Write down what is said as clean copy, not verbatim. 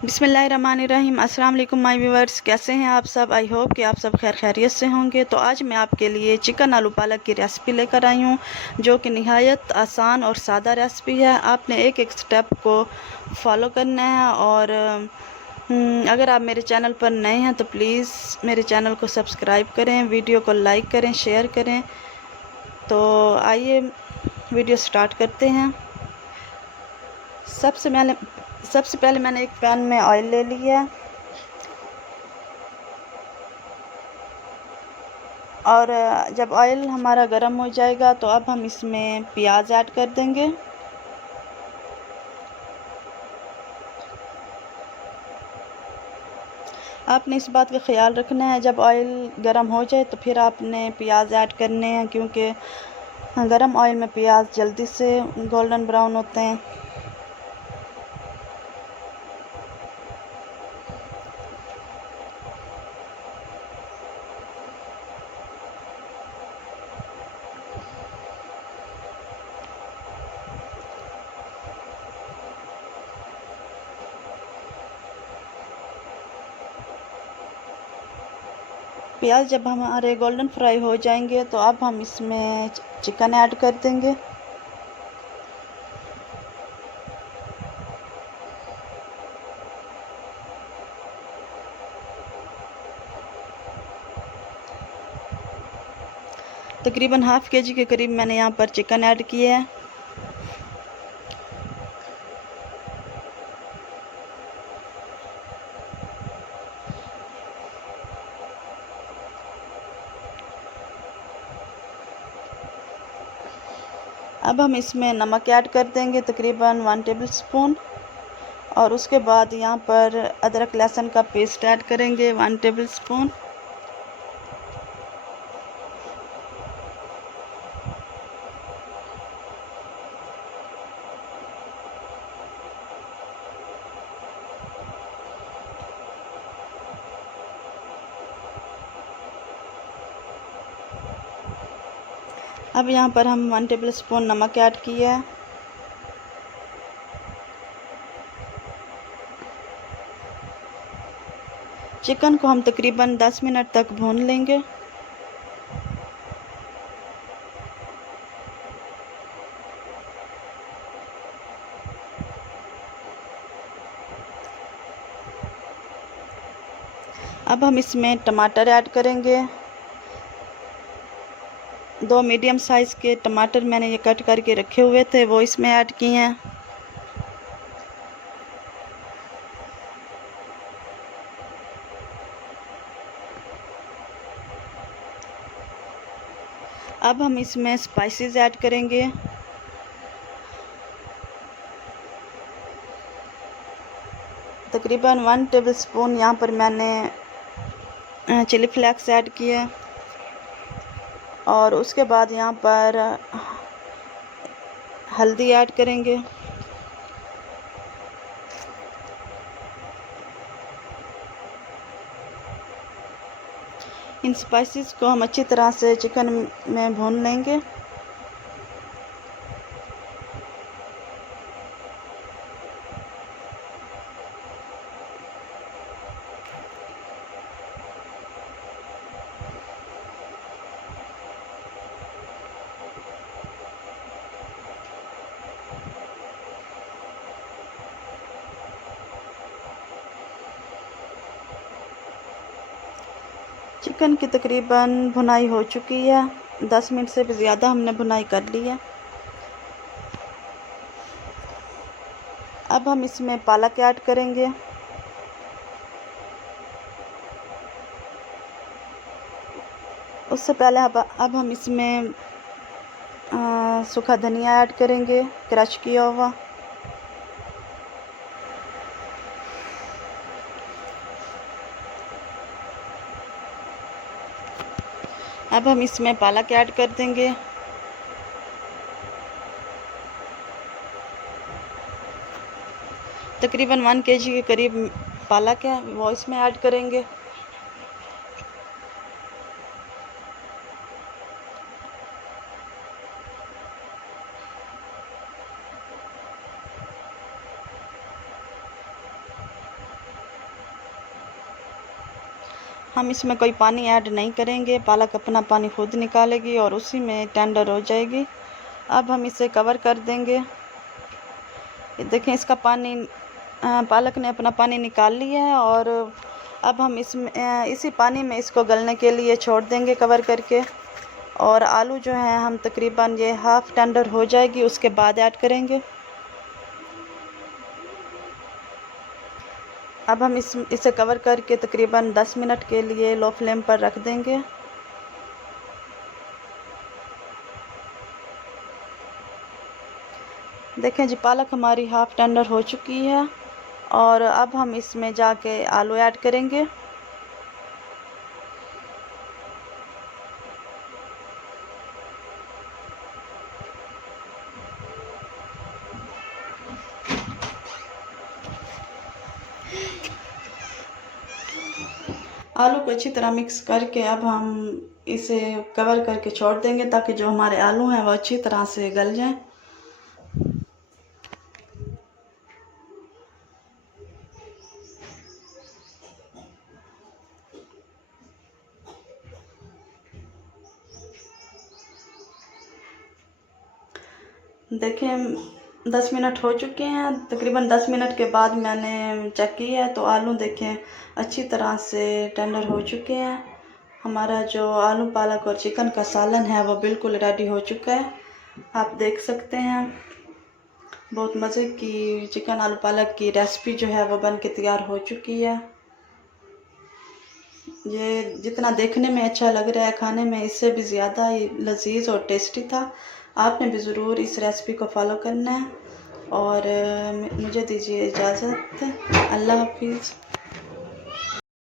बिस्मिल्लाहिर्रहमानिर्रहीम। अस्सलाम वालेकुम माय व्यूअर्स, कैसे हैं आप सब। आई होप कि आप सब खैर खैरियत से होंगे। तो आज मैं आपके लिए चिकन आलू पालक की रेसिपी लेकर आई हूँ, जो कि निहायत आसान और सादा रेसिपी है। आपने एक एक स्टेप को फॉलो करना है। और अगर आप मेरे चैनल पर नए हैं तो प्लीज़ मेरे चैनल को सब्सक्राइब करें, वीडियो को लाइक करें, शेयर करें। तो आइए वीडियो स्टार्ट करते हैं। सबसे पहले मैंने एक पैन में ऑयल ले लिया और जब ऑयल हमारा गर्म हो जाएगा तो अब हम इसमें प्याज ऐड कर देंगे। आपने इस बात का ख्याल रखना है, जब ऑयल गर्म हो जाए तो फिर आपने प्याज ऐड करने हैं, क्योंकि गर्म ऑयल में प्याज जल्दी से गोल्डन ब्राउन होते हैं। प्याज जब हमारे गोल्डन फ्राई हो जाएंगे तो अब हम इसमें चिकन ऐड कर देंगे। तकरीबन हाफ़ केजी के करीब मैंने यहाँ पर चिकन ऐड किया है। अब हम इसमें नमक ऐड कर देंगे, तकरीबन 1 टेबलस्पून। और उसके बाद यहाँ पर अदरक लहसुन का पेस्ट ऐड करेंगे 1 टेबलस्पून। अब यहाँ पर हम 1 टेबलस्पून नमक ऐड किया है। चिकन को हम तकरीबन 10 मिनट तक भून लेंगे। अब हम इसमें टमाटर ऐड करेंगे। 2 मीडियम साइज़ के टमाटर मैंने ये कट करके रखे हुए थे, वो इसमें ऐड किए हैं। अब हम इसमें स्पाइसेस ऐड करेंगे। तकरीबन 1 टेबलस्पून यहाँ पर मैंने चिली फ्लेक्स ऐड किए। और उसके बाद यहाँ पर हल्दी ऐड करेंगे। इन स्पाइसेस को हम अच्छी तरह से चिकन में भून लेंगे। चिकन की तकरीबन भुनाई हो चुकी है। 10 मिनट से भी ज़्यादा हमने भुनाई कर ली है। अब हम इसमें पालक ऐड करेंगे। उससे पहले अब हम इसमें सूखा धनिया ऐड करेंगे, क्रश किया हुआ। अब हम इसमें पालक ऐड कर देंगे। तकरीबन 1 केजी के करीब पालक है, वो इसमें ऐड करेंगे। हम इसमें कोई पानी ऐड नहीं करेंगे, पालक अपना पानी खुद निकालेगी और उसी में टेंडर हो जाएगी। अब हम इसे कवर कर देंगे। देखें इसका पानी, पालक ने अपना पानी निकाल लिया है और अब हम इसमें इसी पानी में इसको गलने के लिए छोड़ देंगे कवर करके। और आलू जो है हम तकरीबन ये हाफ़ टेंडर हो जाएगी उसके बाद ऐड करेंगे। अब हम इसे कवर करके तकरीबन 10 मिनट के लिए लो फ्लेम पर रख देंगे। देखें जी पालक हमारी हाफ़ टेंडर हो चुकी है और अब हम इसमें जाके आलू ऐड करेंगे। आलू को अच्छी तरह मिक्स करके अब हम इसे कवर करके छोड़ देंगे ताकि जो हमारे आलू हैं वो अच्छी तरह से गल जाएं। देखें 10 मिनट हो चुके हैं। तकरीबन 10 मिनट के बाद मैंने चेक किया है तो आलू देखें अच्छी तरह से टेंडर हो चुके हैं। हमारा जो आलू पालक और चिकन का सालन है वो बिल्कुल रेडी हो चुका है, आप देख सकते हैं। बहुत मज़े की चिकन आलू पालक की रेसिपी जो है वो बन के तैयार हो चुकी है। ये जितना देखने में अच्छा लग रहा है, खाने में इससे भी ज़्यादा ही लजीज और टेस्टी था। आपने भी ज़रूर इस रेसिपी को फॉलो करना है और मुझे दीजिए इजाज़त। अल्लाह हाफिज़।